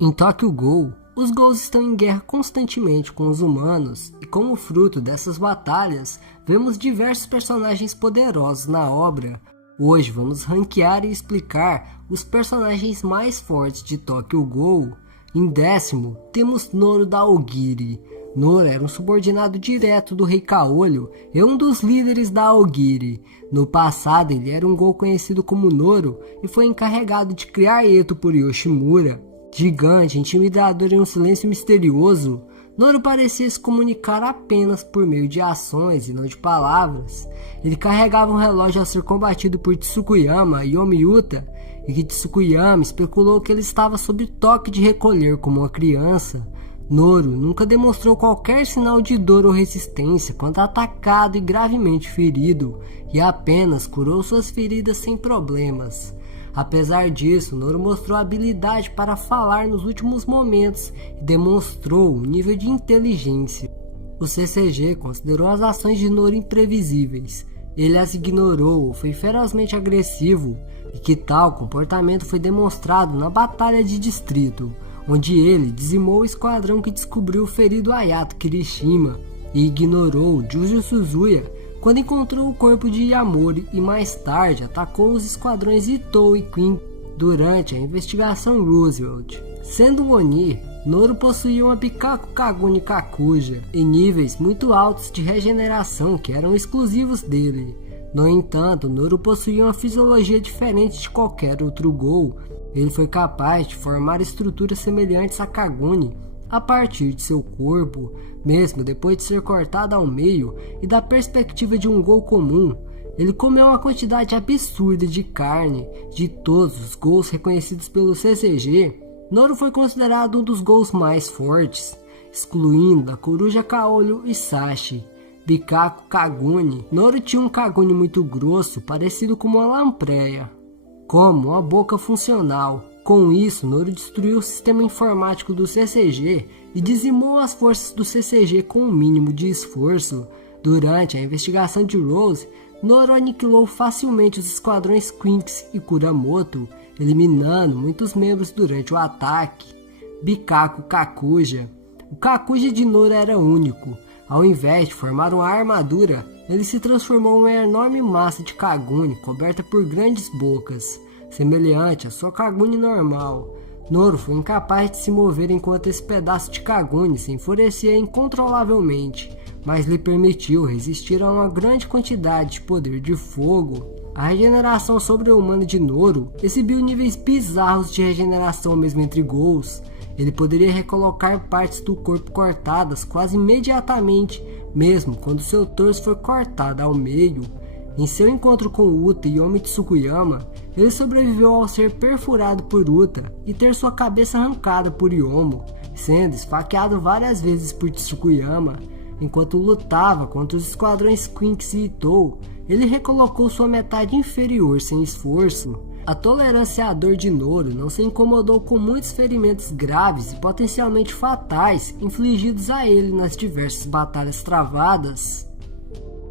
Em Tokyo Ghoul, os Ghouls estão em guerra constantemente com os humanos e como fruto dessas batalhas, vemos diversos personagens poderosos na obra. Hoje vamos ranquear e explicar os personagens mais fortes de Tokyo Ghoul. Em 10º, temos Noro da Aogiri. Noro era um subordinado direto do Rei Caolho e um dos líderes da Aogiri. No passado ele era um Ghoul conhecido como Noro e foi encarregado de criar Eto por Yoshimura. Gigante, intimidador e um silêncio misterioso, Noro parecia se comunicar apenas por meio de ações e não de palavras. Ele carregava um relógio a ser combatido por Tsukuyama e Yomiuta, e que Tsukuyama especulou que ele estava sob toque de recolher como uma criança. Noro nunca demonstrou qualquer sinal de dor ou resistência quando atacado e gravemente ferido, e apenas curou suas feridas sem problemas. Apesar disso, Noro mostrou habilidade para falar nos últimos momentos e demonstrou um nível de inteligência. O CCG considerou as ações de Noro imprevisíveis. Ele as ignorou ou foi ferozmente agressivo, e que tal comportamento foi demonstrado na Batalha de Distrito, onde ele dizimou o esquadrão que descobriu o ferido Hayato Kirishima e ignorou Juju Suzuya quando encontrou o corpo de Yamori e mais tarde atacou os esquadrões Itou e Queen durante a investigação Roosevelt. Sendo um Oni, Noro possuía uma Bikaku Kaguni Kakuja em níveis muito altos de regeneração que eram exclusivos dele. No entanto, Noro possuía uma fisiologia diferente de qualquer outro Ghoul. Ele foi capaz de formar estruturas semelhantes a Kaguni a partir de seu corpo, mesmo depois de ser cortado ao meio, e da perspectiva de um Ghoul comum. Ele comeu uma quantidade absurda de carne. De todos os Ghouls reconhecidos pelo CCG, Noro foi considerado um dos Ghouls mais fortes, excluindo a Coruja Caolho e Sashi. Bikaku Kaguni. Noro tinha um Kaguni muito grosso, parecido com uma lampreia, como uma boca funcional. Com isso, Noro destruiu o sistema informático do CCG e dizimou as forças do CCG com um mínimo de esforço. Durante a investigação de Rose, Noro aniquilou facilmente os esquadrões Quinks e Kuramoto, eliminando muitos membros durante o ataque. Bikaku Kakuja. O Kakuja de Noro era único. Ao invés de formar uma armadura, ele se transformou em uma enorme massa de Kaguni coberta por grandes bocas, semelhante à sua Kaguni normal. Noro foi incapaz de se mover enquanto esse pedaço de Kaguni se enfurecia incontrolavelmente, mas lhe permitiu resistir a uma grande quantidade de poder de fogo. A regeneração sobre-humana de Noro exibiu níveis bizarros de regeneração mesmo entre Ghouls. Ele poderia recolocar partes do corpo cortadas quase imediatamente, mesmo quando seu torso foi cortado ao meio. Em seu encontro com Uta e Yomi Tsukuyama, ele sobreviveu ao ser perfurado por Uta e ter sua cabeça arrancada por Yomo, sendo esfaqueado várias vezes por Tsukuyama. Enquanto lutava contra os esquadrões Quinks e Itou, ele recolocou sua metade inferior sem esforço. A tolerância à dor de Noro não se incomodou com muitos ferimentos graves e potencialmente fatais infligidos a ele nas diversas batalhas travadas.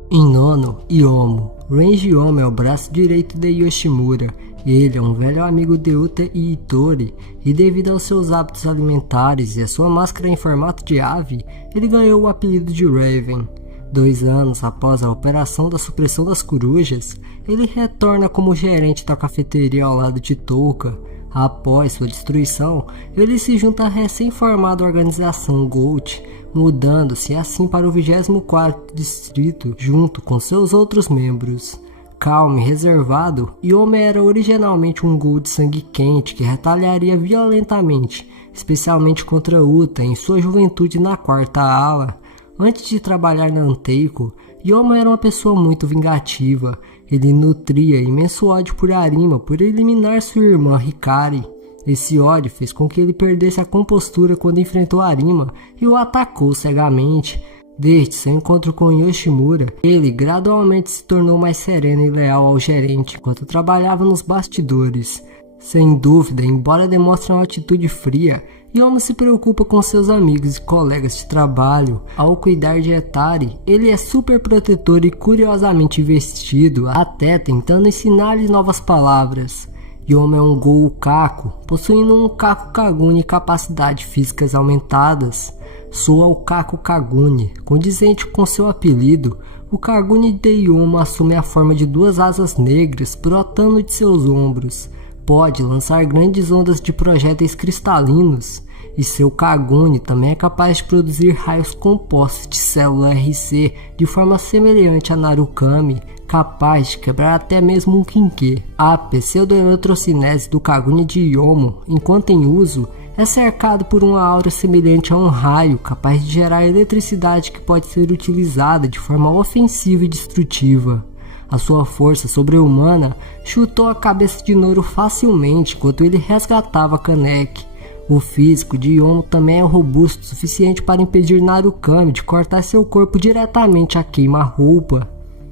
Em 9º, Yomo. Range Yomo é o braço direito de Yoshimura. Ele é um velho amigo de Uta e Itori, e devido aos seus hábitos alimentares e a sua máscara em formato de ave, ele ganhou o apelido de Raven. 2 anos após a operação da supressão das corujas, ele retorna como gerente da cafeteria ao lado de Touka. Após sua destruição, ele se junta à recém-formada organização Gold, mudando-se assim para o 24º distrito junto com seus outros membros. Calmo e reservado, Yomi era originalmente um Ghoul de sangue quente que retaliaria violentamente, especialmente contra Uta em sua juventude na 4ª ala. Antes de trabalhar na Anteiko, Yomi era uma pessoa muito vingativa. Ele nutria imenso ódio por Arima por eliminar sua irmã Hikari. Esse ódio fez com que ele perdesse a compostura quando enfrentou Arima e o atacou cegamente. Desde seu encontro com Yoshimura, ele gradualmente se tornou mais sereno e leal ao gerente enquanto trabalhava nos bastidores. Sem dúvida, embora demonstre uma atitude fria, Yomi se preocupa com seus amigos e colegas de trabalho. Ao cuidar de Etari, ele é super protetor e curiosamente vestido, até tentando ensinar-lhe novas palavras. Yomo é um Gou Kaku, possuindo um Kaku Kagune e capacidades físicas aumentadas. Soa o Kaku Kagune, condizente com seu apelido. O Kagune de Yomo assume a forma de duas asas negras brotando de seus ombros. Pode lançar grandes ondas de projéteis cristalinos. E seu Kagune também é capaz de produzir raios compostos de célula RC de forma semelhante a Narukami, capaz de quebrar até mesmo um Kinke. A pseudoeletrocinese do Kagune de Yomo, enquanto em uso, é cercado por uma aura semelhante a um raio, capaz de gerar eletricidade que pode ser utilizada de forma ofensiva e destrutiva. A sua força sobre-humana chutou a cabeça de Noro facilmente enquanto ele resgatava Kaneki. O físico de Yomo também é robusto o suficiente para impedir Narukami de cortar seu corpo diretamente a queima-roupa.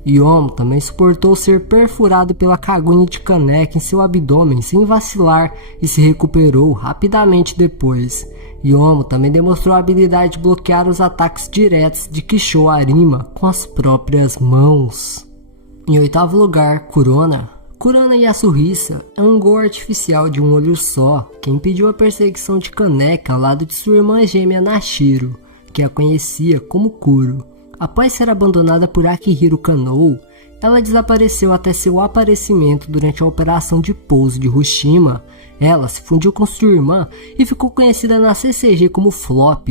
Yomo também suportou ser perfurado pela Kagune de Kaneki em seu abdômen sem vacilar e se recuperou rapidamente depois. Yomo também demonstrou a habilidade de bloquear os ataques diretos de Kisho Arima com as próprias mãos. Em oitavo lugar, Kurona. Kurona Yasuhisa é um Gou artificial de um olho só que impediu a perseguição de Kaneki ao lado de sua irmã gêmea Nashiro, que a conhecia como Kuro. Após ser abandonada por Akihiro Kanou, ela desapareceu até seu aparecimento durante a operação de pouso de Hiroshima. Ela se fundiu com sua irmã e ficou conhecida na CCG como Flop.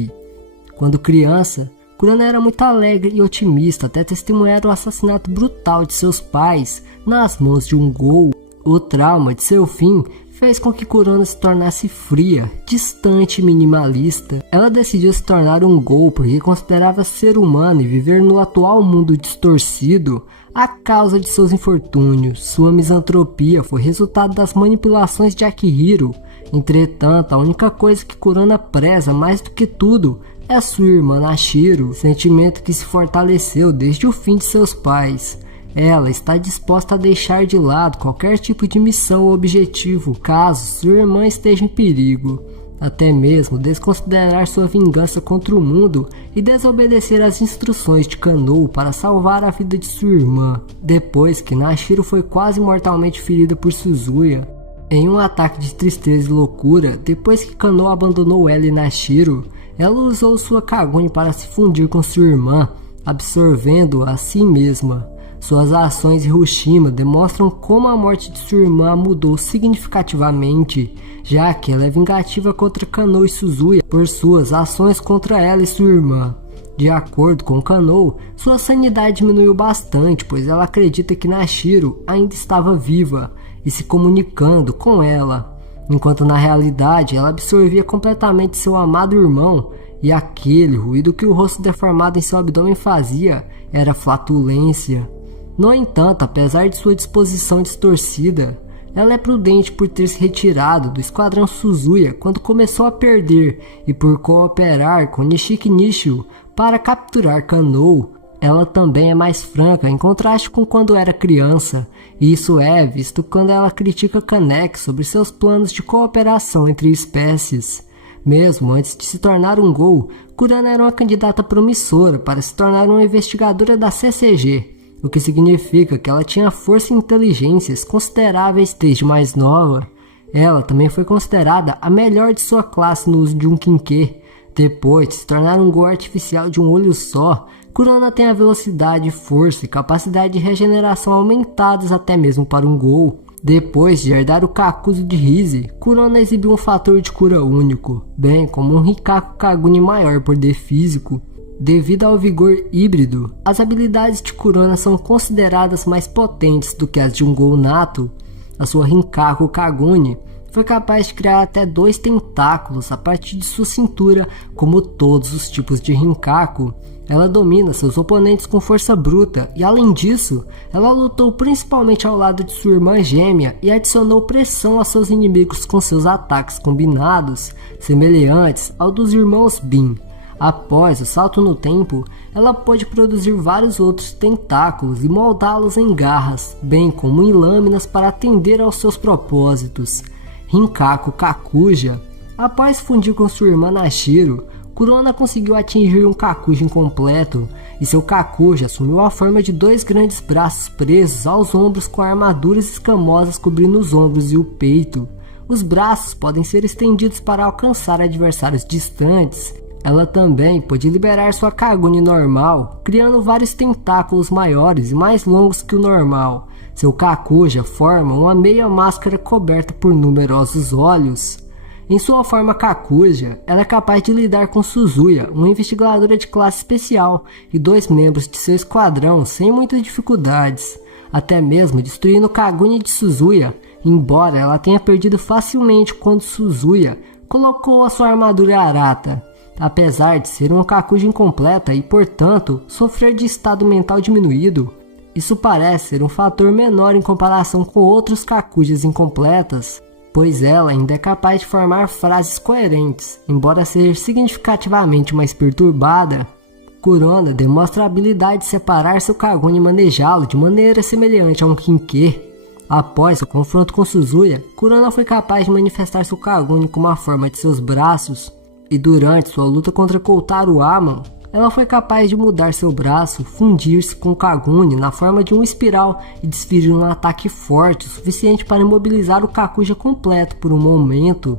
Quando criança, Kurona era muito alegre e otimista até testemunhar o assassinato brutal de seus pais nas mãos de um Gou. O trauma de seu fim fez com que Kurona se tornasse fria, distante e minimalista. Ela decidiu se tornar um Gou porque considerava ser humano e viver no atual mundo distorcido a causa de seus infortúnios. Sua misantropia foi resultado das manipulações de Akihiro. Entretanto, a única coisa que Kurona preza mais do que tudo é sua irmã Nashiro, sentimento que se fortaleceu desde o fim de seus pais. Ela está disposta a deixar de lado qualquer tipo de missão ou objetivo caso sua irmã esteja em perigo, até mesmo desconsiderar sua vingança contra o mundo e desobedecer às instruções de Kanou para salvar a vida de sua irmã, depois que Nashiro foi quase mortalmente ferida por Suzuya. Em um ataque de tristeza e loucura, depois que Kanou abandonou ela e Nashiro, ela usou sua Kagune para se fundir com sua irmã, absorvendo-a a si mesma. Suas ações em Hiroshima demonstram como a morte de sua irmã a mudou significativamente, já que ela é vingativa contra Kanou e Suzuya por suas ações contra ela e sua irmã. De acordo com Kanou, sua sanidade diminuiu bastante, pois ela acredita que Nashiro ainda estava viva e se comunicando com ela, enquanto na realidade ela absorvia completamente seu amado irmão, e aquele ruído que o rosto deformado em seu abdômen fazia era flatulência. No entanto, apesar de sua disposição distorcida, ela é prudente por ter se retirado do esquadrão Suzuya quando começou a perder e por cooperar com Nishiki Nishio para capturar Kanou. Ela também é mais franca em contraste com quando era criança, e isso é visto quando ela critica Kaneki sobre seus planos de cooperação entre espécies. Mesmo antes de se tornar um Gou, Kurona era uma candidata promissora para se tornar uma investigadora da CCG, o que significa que ela tinha força e inteligências consideráveis desde mais nova. Ela também foi considerada a melhor de sua classe no uso de um Kinke. Depois de se tornar um Gou artificial de um olho só, Kurona tem a velocidade, força e capacidade de regeneração aumentadas até mesmo para um Gou. Depois de herdar o Kakuzu de Rize, Kurona exibiu um fator de cura único, bem como um Rikaku Kagune maior poder físico. Devido ao vigor híbrido, as habilidades de Kurona são consideradas mais potentes do que as de um Gou nato. A sua Rinkaku Kagune foi capaz de criar até 2 tentáculos a partir de sua cintura, como todos os tipos de Rinkaku. Ela domina seus oponentes com força bruta e, além disso, ela lutou principalmente ao lado de sua irmã gêmea e adicionou pressão a seus inimigos com seus ataques combinados, semelhantes ao dos irmãos Bin. Após o salto no tempo, ela pôde produzir vários outros tentáculos e moldá-los em garras, bem como em lâminas para atender aos seus propósitos. Rinkaku Kakuja. Após fundir com sua irmã Nashiro, Kurona conseguiu atingir um Kakujin completo. e seu Kakuja assumiu a forma de 2 grandes braços presos aos ombros com armaduras escamosas cobrindo os ombros e o peito. Os braços podem ser estendidos para alcançar adversários distantes. Ela também pode liberar sua Kaguni normal, criando vários tentáculos maiores e mais longos que o normal. Seu Kakuja forma uma meia máscara coberta por numerosos olhos. Em sua forma Kakuja, ela é capaz de lidar com Suzuya, uma investigadora de classe especial, e 2 membros de seu esquadrão sem muitas dificuldades, até mesmo destruindo o Kaguni de Suzuya, embora ela tenha perdido facilmente quando Suzuya colocou a sua armadura Arata. Apesar de ser uma Kakuja incompleta e, portanto, sofrer de estado mental diminuído, isso parece ser um fator menor em comparação com outros Kakujas incompletas, pois ela ainda é capaz de formar frases coerentes, embora seja significativamente mais perturbada. Kurona demonstra a habilidade de separar seu Kaguni e manejá-lo de maneira semelhante a um Kinke. Após o confronto com Suzuya, Kurona foi capaz de manifestar seu Kaguni como a forma de seus braços, e durante sua luta contra Kotaro Amon, ela foi capaz de mudar seu braço, fundir-se com o Kaguni na forma de uma espiral e desferir um ataque forte o suficiente para imobilizar o Kakuja completo por um momento.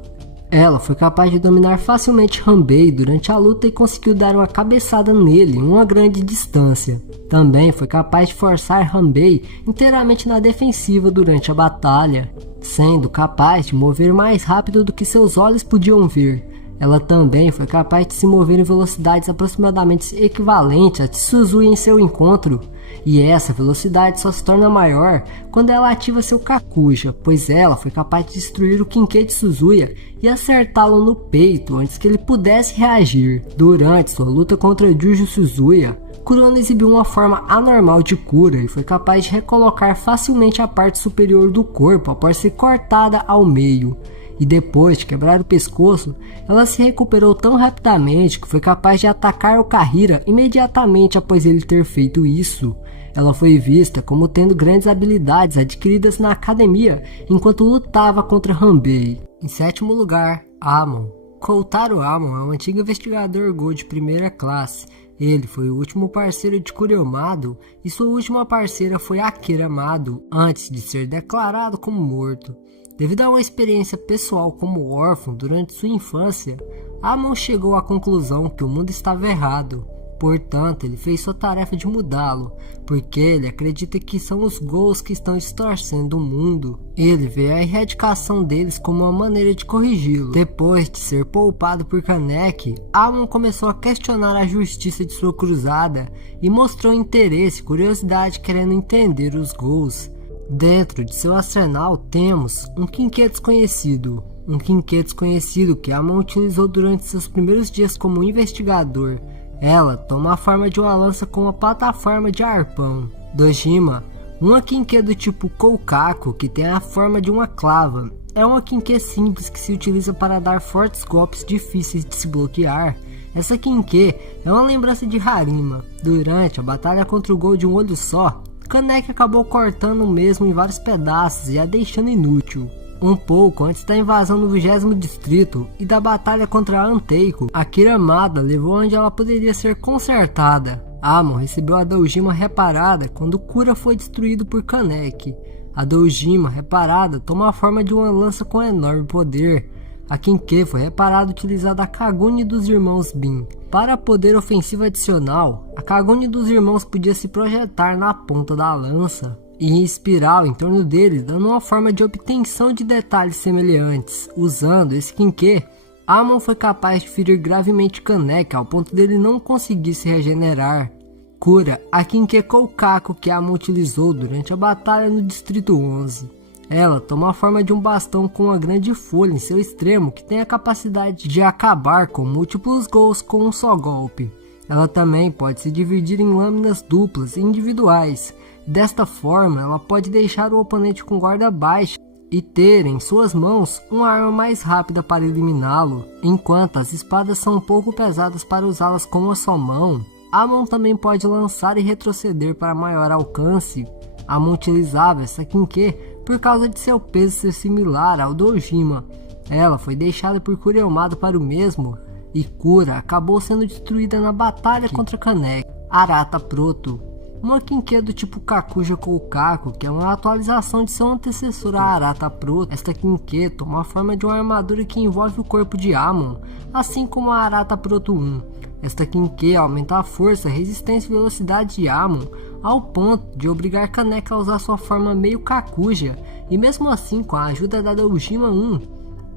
Ela foi capaz de dominar facilmente Hanbei durante a luta e conseguiu dar uma cabeçada nele em uma grande distância. Também foi capaz de forçar Hanbei inteiramente na defensiva durante a batalha, sendo capaz de mover mais rápido do que seus olhos podiam ver. Ela também foi capaz de se mover em velocidades aproximadamente equivalentes a de Suzuya em seu encontro, e essa velocidade só se torna maior quando ela ativa seu Kakuja, pois ela foi capaz de destruir o Kinke de Suzuya e acertá-lo no peito antes que ele pudesse reagir. Durante sua luta contra Juju Suzuya, Kurona exibiu uma forma anormal de cura e foi capaz de recolocar facilmente a parte superior do corpo após ser cortada ao meio. E depois de quebrar o pescoço, ela se recuperou tão rapidamente que foi capaz de atacar o Kahira imediatamente após ele ter feito isso. Ela foi vista como tendo grandes habilidades adquiridas na academia enquanto lutava contra Hanbei. Em 7º lugar, Amon. Kotaro Amon é um antigo investigador Go de primeira classe. Ele foi o último parceiro de Kuremado e sua última parceira foi Akira Mado antes de ser declarado como morto. Devido a uma experiência pessoal como órfão durante sua infância, Amon chegou à conclusão que o mundo estava errado. Portanto, ele fez sua tarefa de mudá-lo, porque ele acredita que são os Gous que estão distorcendo o mundo. Ele vê a erradicação deles como uma maneira de corrigi-lo. Depois de ser poupado por Kaneki, Amon começou a questionar a justiça de sua cruzada e mostrou interesse e curiosidade querendo entender os Gous. Dentro de seu arsenal temos um Kinke desconhecido. Um Kinke desconhecido que Amon utilizou durante seus primeiros dias como investigador. Ela toma a forma de uma lança com uma plataforma de arpão. Dojima, uma Kinke do tipo Koukaku que tem a forma de uma clava. É uma Kinke simples que se utiliza para dar fortes golpes difíceis de se bloquear. Essa Kinke é uma lembrança de Harima. Durante a batalha contra o Gol de um olho só, Kaneki acabou cortando o mesmo em vários pedaços e a deixando inútil. Um pouco antes da invasão no 20º distrito e da batalha contra Anteiko, Akira Mada levou onde ela poderia ser consertada. Amon recebeu a Dojima reparada quando Kura foi destruído por Kaneki. A Dojima reparada toma a forma de uma lança com enorme poder. A Kinke foi reparada utilizando a Kaguni dos irmãos Bin. Para poder ofensivo adicional, a Kaguni dos irmãos podia se projetar na ponta da lança e em espiral em torno deles, dando uma forma de obtenção de detalhes semelhantes. Usando esse Kinke, Amon foi capaz de ferir gravemente Kaneki ao ponto dele não conseguir se regenerar. Kura, a Kinke Koukaku que Amon utilizou durante a batalha no Distrito 11. Ela toma a forma de um bastão com uma grande folha em seu extremo que tem a capacidade de acabar com múltiplos Gous com um só golpe. Ela também pode se dividir em lâminas duplas e individuais. Desta forma, ela pode deixar o oponente com guarda baixa e ter em suas mãos uma arma mais rápida para eliminá-lo. Enquanto as espadas são um pouco pesadas para usá-las com uma só mão, Amon também pode lançar e retroceder para maior alcance. Amon utilizava essa Kinke por causa de seu peso ser similar ao Dojima. Ela foi deixada por Kuremado para o mesmo, e Kura acabou sendo destruída na batalha contra Kaneki. Arata Proto, uma quinquê do tipo Kakuja Koukaku, que é uma atualização de seu antecessor a Arata Proto. Esta quinquê toma a forma de uma armadura que envolve o corpo de Amon, assim como a Arata Proto 1. Esta quinquê aumenta a força, resistência e velocidade de Amon, ao ponto de obrigar Kaneki a usar sua forma meio Kakuja, e mesmo assim, com a ajuda da Dojima 1,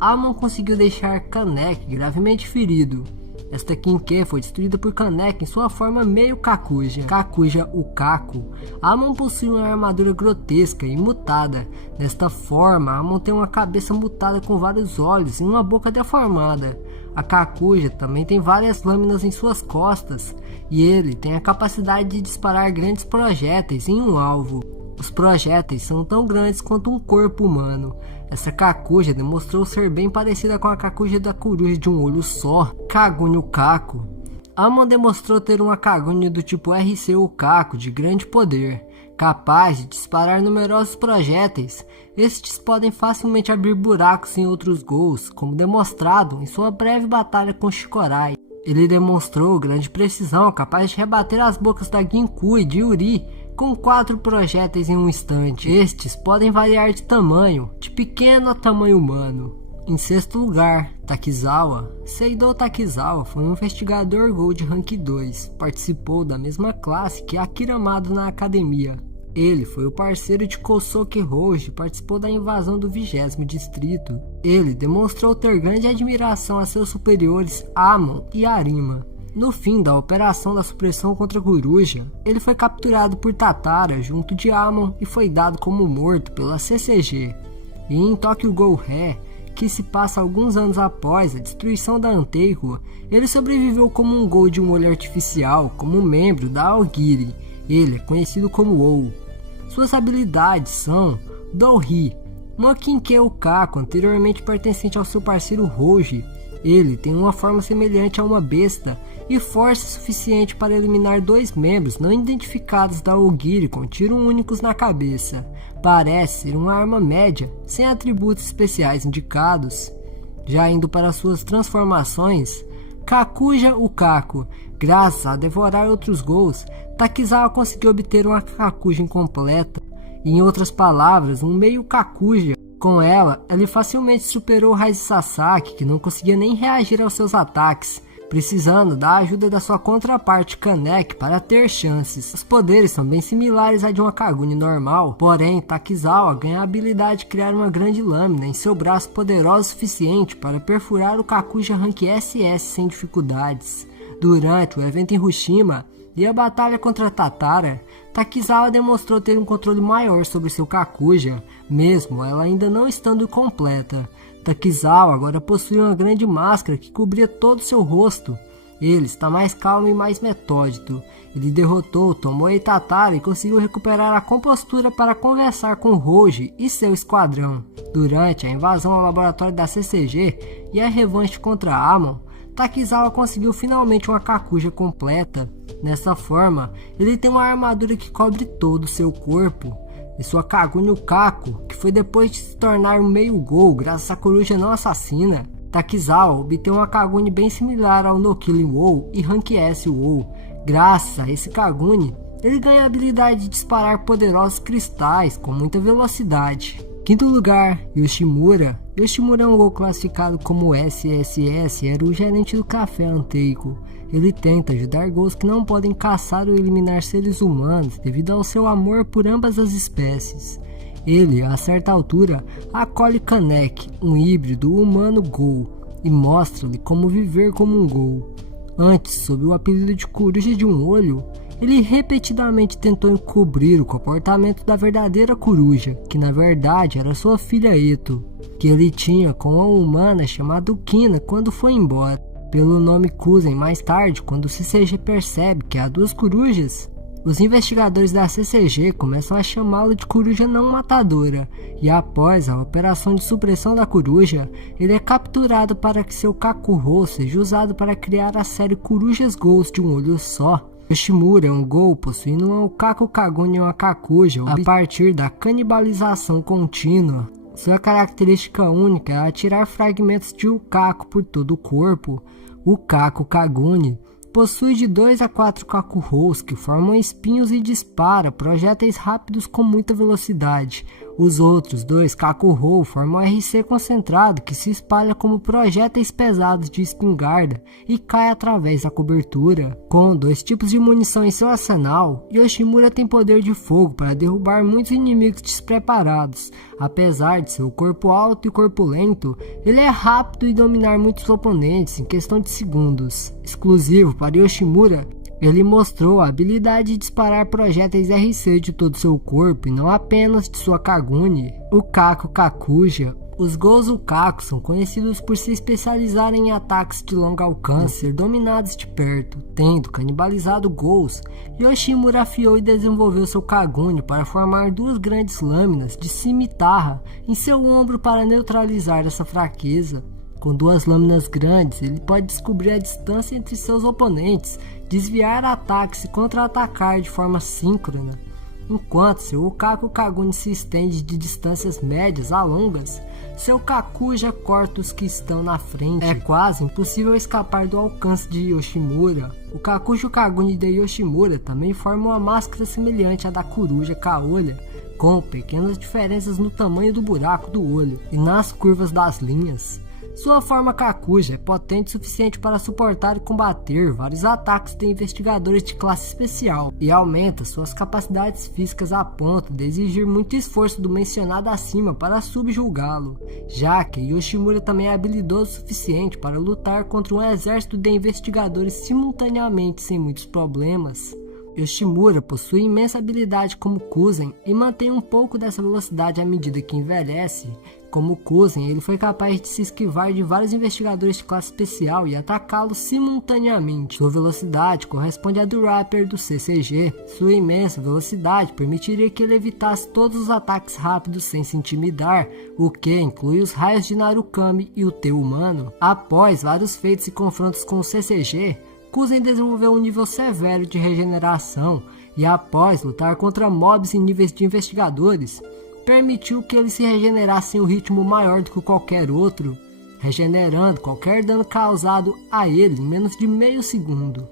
Amon conseguiu deixar Kaneki gravemente ferido. Esta quinquê foi destruída por Kaneki em sua forma meio Kakuja, Kakuja Ukaku. Amon possui uma armadura grotesca e mutada. Desta forma, Amon tem uma cabeça mutada com vários olhos e uma boca deformada. A Kakuja também tem várias lâminas em suas costas, e ele tem a capacidade de disparar grandes projéteis em um alvo. Os projéteis são tão grandes quanto um corpo humano. Essa Kakuja demonstrou ser bem parecida com a Kakuja da coruja de um olho só, Kagune Ukaku. Amon demonstrou ter uma Kagune do tipo RC Ukaku de grande poder, capaz de disparar numerosos projéteis. Estes podem facilmente abrir buracos em outros Gous, como demonstrado em sua breve batalha com Shikorai. Ele demonstrou grande precisão, capaz de rebater as bocas da Ginku e de Yuri com 4 projéteis em um instante. Estes podem variar de tamanho, de pequeno a tamanho humano. Em sexto lugar, Takizawa. Seidou Takizawa foi um investigador Gou de Rank 2. Participou da mesma classe que Akira Amado na academia. Ele foi o parceiro de Kousuke Hoji e participou da invasão do 20º distrito. Ele demonstrou ter grande admiração a seus superiores Amon e Arima. No fim da operação da supressão contra Coruja, ele foi capturado por Tatara junto de Amon e foi dado como morto pela CCG. E em Tokyo Ghoul Re, que se passa alguns anos após a destruição da Anteiko, ele sobreviveu como um Ghoul de um olho artificial, como membro da Aogiri. Ele é conhecido como Ou. Suas habilidades são Douhi, uma Quinquê Ukaku anteriormente pertencente ao seu parceiro Hoji. Ele tem uma forma semelhante a uma besta e força suficiente para eliminar 2 membros não identificados da Aogiri com tiros únicos na cabeça. Parece ser uma arma média, sem atributos especiais indicados. Já indo para suas transformações, Kakuja Ukaku. Graças a devorar outros Gous, Takizawa conseguiu obter uma Kakuja incompleta. Em outras palavras, um meio Kakuja. Com ela, ele facilmente superou Raizu Sasaki, que não conseguia nem reagir aos seus ataques, precisando da ajuda da sua contraparte Kaneki para ter chances. Os poderes são bem similares a de uma Kagune normal, porém Takizawa ganha a habilidade de criar uma grande lâmina em seu braço poderosa o suficiente para perfurar o Kakuja Rank SS sem dificuldades. Durante o evento em Hiroshima e a batalha contra Tatara, Takizawa demonstrou ter um controle maior sobre seu Kakuja, mesmo ela ainda não estando completa. Takizawa agora possui uma grande máscara que cobria todo seu rosto. Ele está mais calmo e mais metódico. Ele derrotou Tomoe Tatara e conseguiu recuperar a compostura para conversar com Hoji e seu esquadrão. Durante a invasão ao laboratório da CCG e a revanche contra Amon, Takizawa conseguiu finalmente uma Kakuja completa. Dessa forma, ele tem uma armadura que cobre todo o seu corpo. E sua Kagune Ukaku, que foi depois de se tornar um meio Ghoul graças à coruja não assassina, Takizawa obteve uma Kagune bem similar ao No Killing Wou e Rank S Wou. Graças a esse Kagune, ele ganha a habilidade de disparar poderosos cristais com muita velocidade. Quinto lugar, Yoshimura. Yoshimura é um Ghoul classificado como SSS, era o gerente do café Anteiko. Ele tenta ajudar Ghoul's que não podem caçar ou eliminar seres humanos devido ao seu amor por ambas as espécies. Ele, a certa altura, acolhe Kaneki, um híbrido humano-Ghoul, e mostra-lhe como viver como um Ghoul. Antes, sob o apelido de Coruja de um Olho, ele repetidamente tentou encobrir o comportamento da verdadeira coruja, que na verdade era sua filha Eto, que ele tinha com uma humana chamada Kina quando foi embora. Pelo nome Kuzen mais tarde, quando o CCG percebe que há 2 corujas, os investigadores da CCG começam a chamá-lo de coruja não matadora, e após a operação de supressão da coruja, ele é capturado para que seu Kakuho seja usado para criar a série Corujas Ghouls de um olho só. Yoshimura é um Ghoul possuindo uma Ukaku Kagune e uma Kakuja a partir da canibalização contínua. Sua característica única é atirar fragmentos de Ukaku por todo o corpo. Ukaku Kagune Possui de 2 a 4 Kaku-Ho's que formam espinhos e dispara projéteis rápidos com muita velocidade. Os outros 2 Kaku-Ho formam RC concentrado que se espalha como projéteis pesados de espingarda e cai através da cobertura. Com 2 tipos de munição em seu arsenal, Yoshimura tem poder de fogo para derrubar muitos inimigos despreparados. Apesar de seu corpo alto e corpo lento, ele é rápido e dominar muitos oponentes em questão de segundos. Exclusivo para Yoshimura, ele mostrou a habilidade de disparar projéteis RC de todo seu corpo e não apenas de sua Kagune. O Kaku Kakuja. Os Gous Ukaku são conhecidos por se especializarem em ataques de longo alcance, ser dominados de perto. Tendo canibalizado Gous, Yoshimura afiou e desenvolveu seu Kagune para formar 2 grandes lâminas de cimitarra em seu ombro para neutralizar essa fraqueza. Com 2 lâminas grandes, ele pode descobrir a distância entre seus oponentes, desviar ataques e contra-atacar de forma síncrona. Enquanto seu Ukaku Kagune se estende de distâncias médias a longas, seu Kakuja corta os que estão na frente. É quase impossível escapar do alcance de Yoshimura. O Kakuja Kagune de Yoshimura também forma uma máscara semelhante à da coruja caolha, com pequenas diferenças no tamanho do buraco do olho e nas curvas das linhas. Sua forma Kakuja é potente o suficiente para suportar e combater vários ataques de investigadores de classe especial e aumenta suas capacidades físicas a ponto de exigir muito esforço do mencionado acima para subjugá-lo, já que Yoshimura também é habilidoso o suficiente para lutar contra um exército de investigadores simultaneamente sem muitos problemas. Yoshimura possui imensa habilidade como Kuzen e mantém um pouco dessa velocidade à medida que envelhece. Como Kuzen, ele foi capaz de se esquivar de vários investigadores de classe especial e atacá-los simultaneamente. Sua velocidade corresponde à do Rapper do CCG. Sua imensa velocidade permitiria que ele evitasse todos os ataques rápidos sem se intimidar, o que inclui os raios de Narukami e o T humano. Após vários feitos e confrontos com o CCG, Kuzen desenvolveu um nível severo de regeneração e após lutar contra mobs em níveis de investigadores, permitiu que ele se regenerasse em um ritmo maior do que qualquer outro, regenerando qualquer dano causado a ele em menos de meio segundo.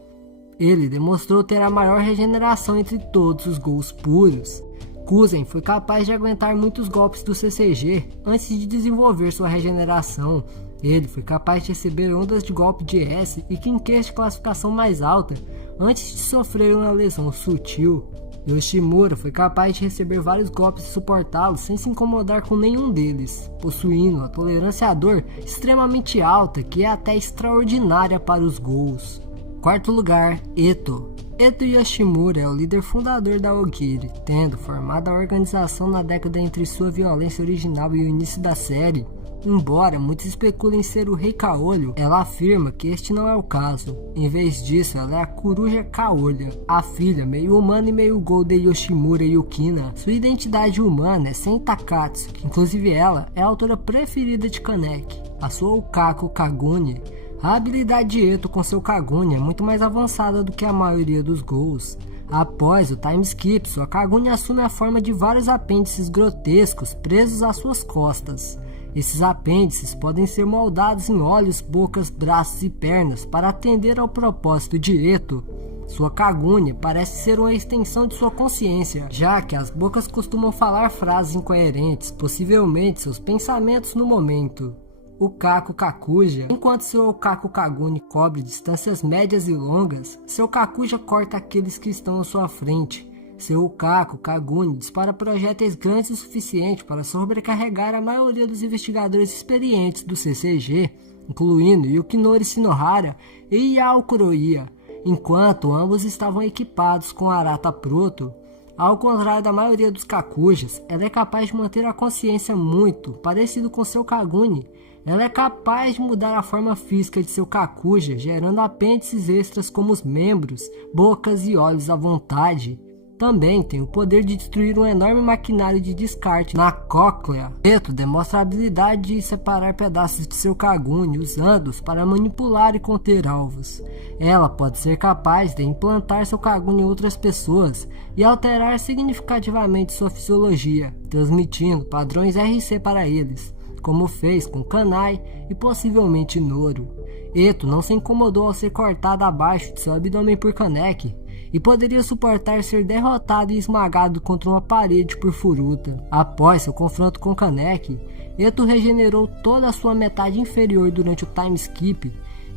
Ele demonstrou ter a maior regeneração entre todos os Gous puros. Kuzen foi capaz de aguentar muitos golpes do CCG antes de desenvolver sua regeneração. Ele foi capaz de receber ondas de golpe de S e Kinkeis de classificação mais alta antes de sofrer uma lesão sutil. Yoshimura foi capaz de receber vários golpes e suportá-los sem se incomodar com nenhum deles, possuindo uma tolerância à dor extremamente alta que é até extraordinária para os Gous. Quarto lugar, Eto. Eto Yoshimura é o líder fundador da Ogiri, tendo formado a organização na década entre sua violência original e o início da série. Embora muitos especulem ser o Rei Caolho, ela afirma que este não é o caso. Em vez disso, ela é a Coruja Caolha, a filha meio humana e meio Gou de Yoshimura e Yukina. Sua identidade humana é Sen Takatsu, que inclusive ela é a autora preferida de Kaneki, a sua Ukaku Kagune. A habilidade de Eto com seu Kagune é muito mais avançada do que a maioria dos Gous. Após o time skip, sua Kagune assume a forma de vários apêndices grotescos presos às suas costas. Esses apêndices podem ser moldados em olhos, bocas, braços e pernas para atender ao propósito de Eto. Sua Kagune parece ser uma extensão de sua consciência, já que as bocas costumam falar frases incoerentes, possivelmente seus pensamentos no momento. O Kaku Kakuja, enquanto seu Kaku Kagune cobre distâncias médias e longas, seu Kakuja corta aqueles que estão à sua frente. Seu Kaku Kagune dispara projéteis grandes o suficiente para sobrecarregar a maioria dos investigadores experientes do CCG, incluindo Yukinori Shinohara e Yao Kuroiya, enquanto ambos estavam equipados com Arata Proto. Ao contrário da maioria dos Kakujas, ela é capaz de manter a consciência muito parecido com seu Kagune. Ela é capaz de mudar a forma física de seu Kakuja, gerando apêndices extras como os membros, bocas e olhos à vontade. Também tem o poder de destruir um enorme maquinário de descarte na cóclea. Eto demonstra a habilidade de separar pedaços de seu Kagune, usando-os para manipular e conter alvos. Ela pode ser capaz de implantar seu Kagune em outras pessoas e alterar significativamente sua fisiologia, transmitindo padrões RC para eles. como fez com Kanai e possivelmente Noro. Eto não se incomodou ao ser cortado abaixo de seu abdômen por Kaneki e poderia suportar ser derrotado e esmagado contra uma parede por Furuta. Após seu confronto com Kaneki, Eto regenerou toda a sua metade inferior durante o time skip,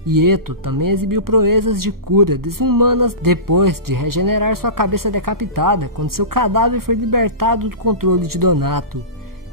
e Eto também exibiu proezas de cura desumanas depois de regenerar sua cabeça decapitada quando seu cadáver foi libertado do controle de Donato.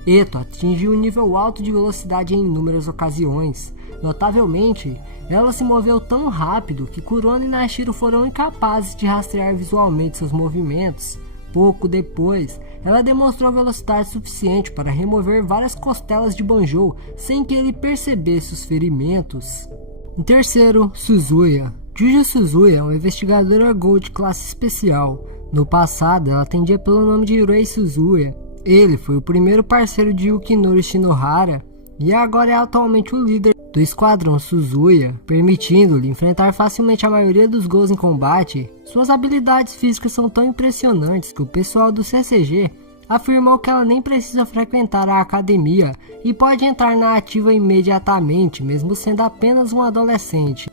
Eto atingiu um nível alto de velocidade em inúmeras ocasiões. Notavelmente, ela se moveu tão rápido que Kurona e Nashiro foram incapazes de rastrear visualmente seus movimentos. Pouco depois, ela demonstrou velocidade suficiente para remover várias costelas de Banjou sem que ele percebesse os ferimentos. Em terceiro, Suzuya. Juju Suzuya é uma investigadora Gold classe especial. No passado, ela atendia pelo nome de Rei Suzuya. Ele foi o primeiro parceiro de Yukinori Shinohara e agora é atualmente o líder do Esquadrão Suzuya, permitindo-lhe enfrentar facilmente a maioria dos gols em combate. Suas habilidades físicas são tão impressionantes que o pessoal do CCG afirmou que ela nem precisa frequentar a academia e pode entrar na ativa imediatamente, mesmo sendo apenas um adolescente.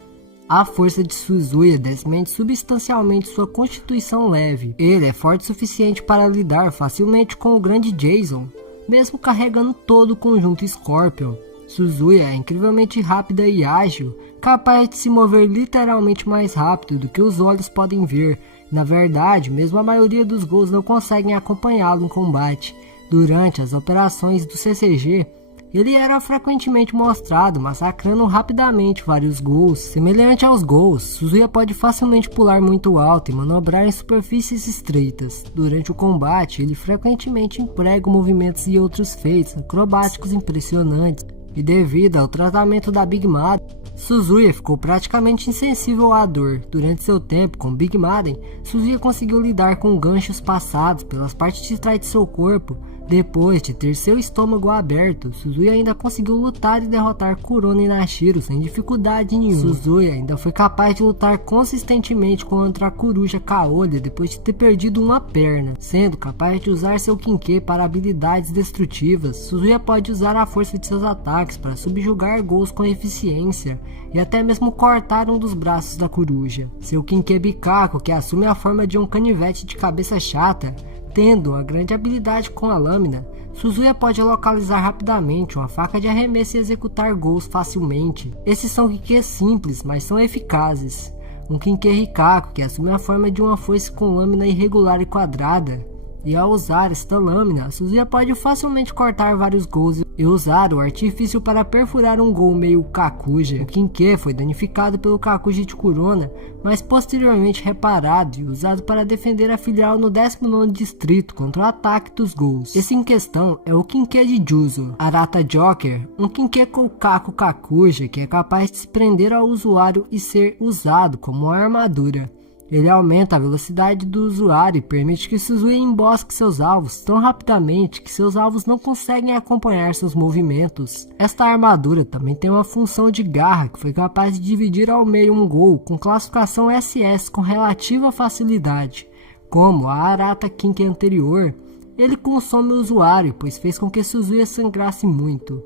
A força de Suzuya desmente substancialmente sua constituição leve. Ele é forte o suficiente para lidar facilmente com o grande Jason, mesmo carregando todo o conjunto Scorpion. Suzuya é incrivelmente rápida e ágil, capaz de se mover literalmente mais rápido do que os olhos podem ver. Na verdade, mesmo a maioria dos gols não conseguem acompanhá-lo em combate. Durante as operações do CCG, ele era frequentemente mostrado massacrando rapidamente vários gols. Semelhante aos gols, Suzuya pode facilmente pular muito alto e manobrar em superfícies estreitas. Durante o combate, ele frequentemente emprega movimentos e outros feitos acrobáticos impressionantes. E devido ao tratamento da Big Mother, Suzuya ficou praticamente insensível à dor. Durante seu tempo com Big Mother, Suzuya conseguiu lidar com ganchos passados pelas partes de trás de seu corpo. Depois de ter seu estômago aberto, Suzuya ainda conseguiu lutar e derrotar Kurona e Nashiro sem dificuldade nenhuma. Suzuya ainda foi capaz de lutar consistentemente contra a coruja Kaolha depois de ter perdido uma perna. Sendo capaz de usar seu Kinke para habilidades destrutivas, Suzuya pode usar a força de seus ataques para subjugar gols com eficiência e até mesmo cortar um dos braços da coruja. Seu Kinke Bikaku, que assume a forma de um canivete de cabeça chata, tendo uma grande habilidade com a lâmina, Suzuya pode localizar rapidamente uma faca de arremesso e executar gols facilmente. Esses são Kinkes simples, mas são eficazes. Um Kinke Rikaku, que assume a forma de uma foice com lâmina irregular e quadrada. E ao usar esta lâmina, Suzuya pode facilmente cortar vários gols e usar o artifício para perfurar um gol meio Kakuja. O Kinke foi danificado pelo Kakuja de Kurona, mas posteriormente reparado e usado para defender a filial no 19º distrito contra o ataque dos gols. Esse em questão é o Kinke de Juzo, Arata Joker, um Kinke Koukaku Kakuja que é capaz de se prender ao usuário e ser usado como uma armadura. Ele aumenta a velocidade do usuário e permite que Suzuya embosque seus alvos tão rapidamente que seus alvos não conseguem acompanhar seus movimentos. Esta armadura também tem uma função de garra que foi capaz de dividir ao meio um gol com classificação SS com relativa facilidade. Como a Arata Kinke anterior, ele consome o usuário, pois fez com que Suzuya sangrasse muito.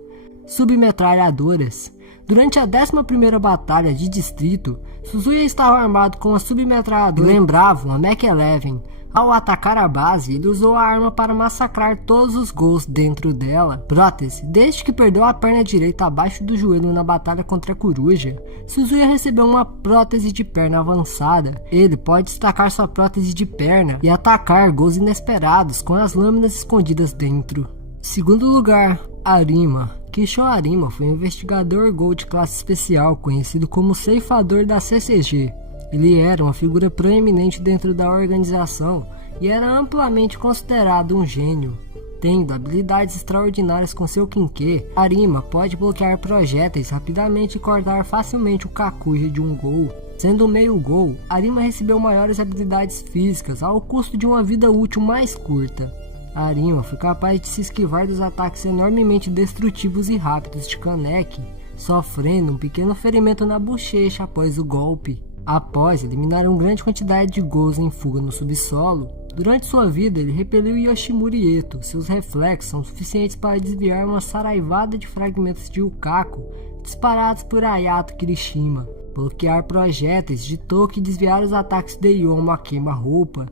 Submetralhadoras. Durante a 11ª batalha de distrito, Suzuya estava armado com uma submetralhadora que lembrava uma Mach-11. Ao atacar a base, ele usou a arma para massacrar todos os gols dentro dela. Prótese. Desde que perdeu a perna direita abaixo do joelho na batalha contra a coruja, Suzuya recebeu uma prótese de perna avançada. Ele pode destacar sua prótese de perna e atacar gols inesperados com as lâminas escondidas dentro. Segundo lugar, Arima. Kisho Arima foi um investigador Gold classe especial, conhecido como ceifador da CCG. Ele era uma figura proeminente dentro da organização e era amplamente considerado um gênio. Tendo habilidades extraordinárias com seu Kinke, Arima pode bloquear projéteis rapidamente e cortar facilmente o Kakuja de um gol. Sendo meio gol, Arima recebeu maiores habilidades físicas ao custo de uma vida útil mais curta. Arima foi capaz de se esquivar dos ataques enormemente destrutivos e rápidos de Kaneki, sofrendo um pequeno ferimento na bochecha após o golpe. Após eliminar uma grande quantidade de gols em fuga no subsolo, Durante sua vida, ele repeliu Yoshimura e Eto. Seus reflexos são suficientes para desviar uma saraivada de fragmentos de Ukako disparados por Ayato Kirishima, bloquear projéteis de Toki e desviar os ataques de Yomo a queima-roupa.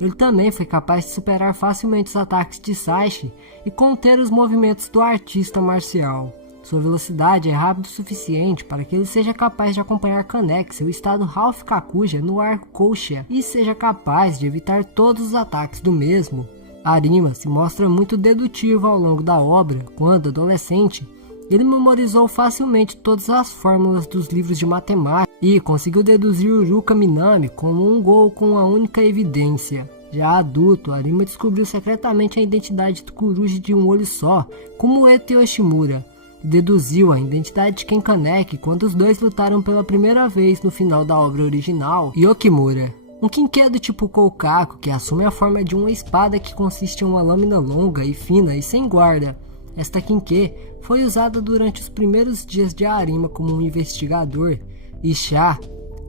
Ele também foi capaz de superar facilmente os ataques de Saishi e conter os movimentos do artista marcial. Sua velocidade é rápida o suficiente para que ele seja capaz de acompanhar Kaneki, seu estado Half Kakuja, no arco Koshia, e seja capaz de evitar todos os ataques do mesmo. Arima se mostra muito dedutivo ao longo da obra. Quando adolescente, ele memorizou facilmente todas as fórmulas dos livros de matemática e conseguiu deduzir Uruka Minami como um gol com uma única evidência. Já adulto, Arima descobriu secretamente a identidade do Kuruji de um olho só, como Eto Yoshimura, e deduziu a identidade de Ken Kaneki quando os dois lutaram pela primeira vez no final da obra original, Yokimura. Um Kinke do tipo Koukaku que assume a forma de uma espada que consiste em uma lâmina longa e fina e sem guarda. Esta Kinke foi usada durante os primeiros dias de Arima como um investigador. Isha,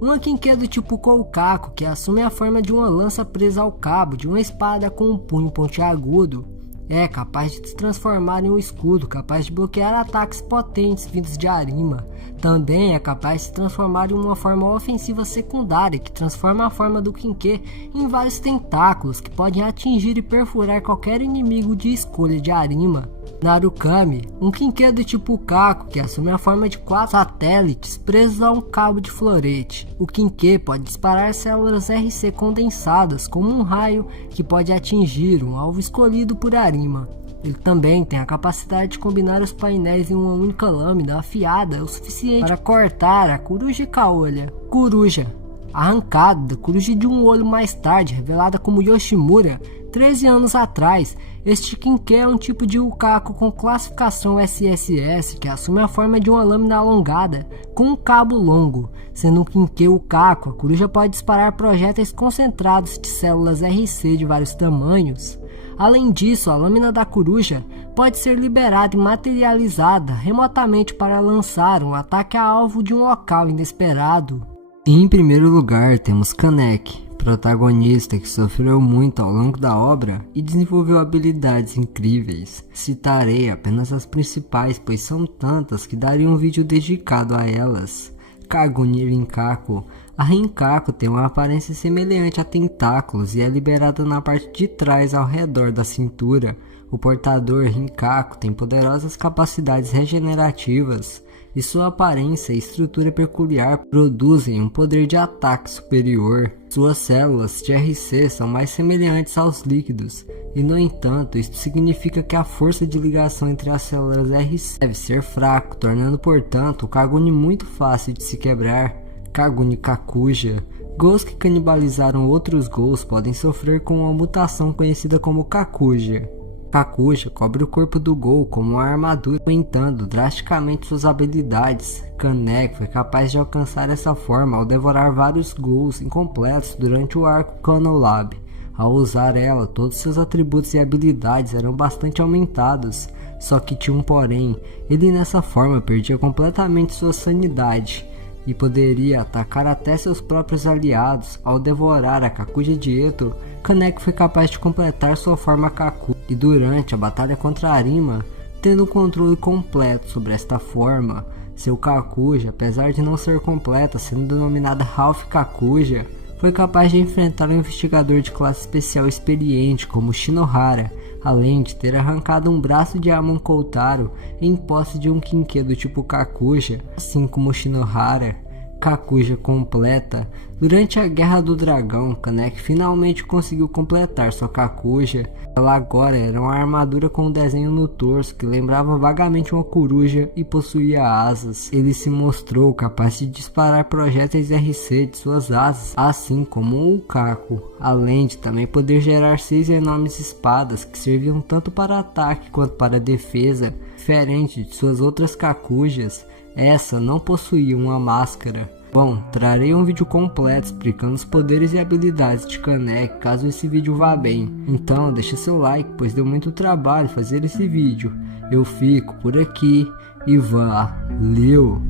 uma Kinke do tipo Koukaku que assume a forma de uma lança presa ao cabo de uma espada com um punho pontiagudo. É capaz de se transformar em um escudo capaz de bloquear ataques potentes vindos de Arima. Também é capaz de se transformar em uma forma ofensiva secundária que transforma a forma do Kinke em vários tentáculos que podem atingir e perfurar qualquer inimigo de escolha de Arima. Narukami, um Kinke do tipo Kako que assume a forma de 4 satélites presos a um cabo de florete. O Kinke pode disparar células RC condensadas como um raio que pode atingir um alvo escolhido por Arima. Ele também tem a capacidade de combinar os painéis em uma única lâmina afiada o suficiente para cortar a Kuruji Kaolha. Kuruja, arrancada da Kuruji de um olho mais tarde, revelada como Yoshimura, 13 anos atrás. Este Kinke é um tipo de Ukako com classificação SSS que assume a forma de uma lâmina alongada com um cabo longo. Sendo um Kinke Ukako, a Kuruja pode disparar projéteis concentrados de células RC de vários tamanhos. Além disso, a lâmina da Kuruja pode ser liberada e materializada remotamente para lançar um ataque a alvo de um local inesperado. E em primeiro lugar temos Kaneki, protagonista que sofreu muito ao longo da obra e desenvolveu habilidades incríveis. Citarei apenas as principais, pois são tantas que daria um vídeo dedicado a elas. Kaguni Rinkaku. A Rinkaku tem uma aparência semelhante a tentáculos e é liberada na parte de trás ao redor da cintura. O portador Rinkaku tem poderosas capacidades regenerativas e sua aparência e estrutura peculiar produzem um poder de ataque superior. Suas células de RC são mais semelhantes aos líquidos e, no entanto, isso significa que a força de ligação entre as células RC deve ser fraco, tornando, portanto, o Kaguni muito fácil de se quebrar. Kaguni Kakuja. Ghouls que canibalizaram outros Ghouls podem sofrer com uma mutação conhecida como Kakuja. Kakuja cobre o corpo do Ghoul como uma armadura, aumentando drasticamente suas habilidades. Kaneki foi capaz de alcançar essa forma ao devorar vários Ghouls incompletos durante o arco Kanolab. Ao usar ela, todos seus atributos e habilidades eram bastante aumentados, só que tinha um porém: ele nessa forma perdia completamente sua sanidade e poderia atacar até seus próprios aliados. Ao devorar a Kakuja de Eto, Kaneki foi capaz de completar sua forma Kaku, e durante a batalha contra Arima, tendo um controle completo sobre esta forma. Seu Kakuja, apesar de não ser completa, sendo denominada Half Kakuja, foi capaz de enfrentar um investigador de classe especial experiente como Shinohara, além de ter arrancado um braço de Amon Koutaro em posse de um Kinke do tipo Kakuja, assim como Shinohara. Kakuja completa. Durante a Guerra do Dragão, Kaneki finalmente conseguiu completar sua Kakuja. Ela agora era uma armadura com um desenho no torso que lembrava vagamente uma coruja e possuía asas. Ele se mostrou capaz de disparar projéteis RC de suas asas, assim como um Ukako, além de também poder gerar 6 enormes espadas que serviam tanto para ataque quanto para defesa. Diferente de suas outras Kakujas, essa não possuía uma máscara. Bom, trarei um vídeo completo explicando os poderes e habilidades de Kaneki caso esse vídeo vá bem. Então deixa seu like, pois deu muito trabalho fazer esse vídeo. Eu fico por aqui e valeu!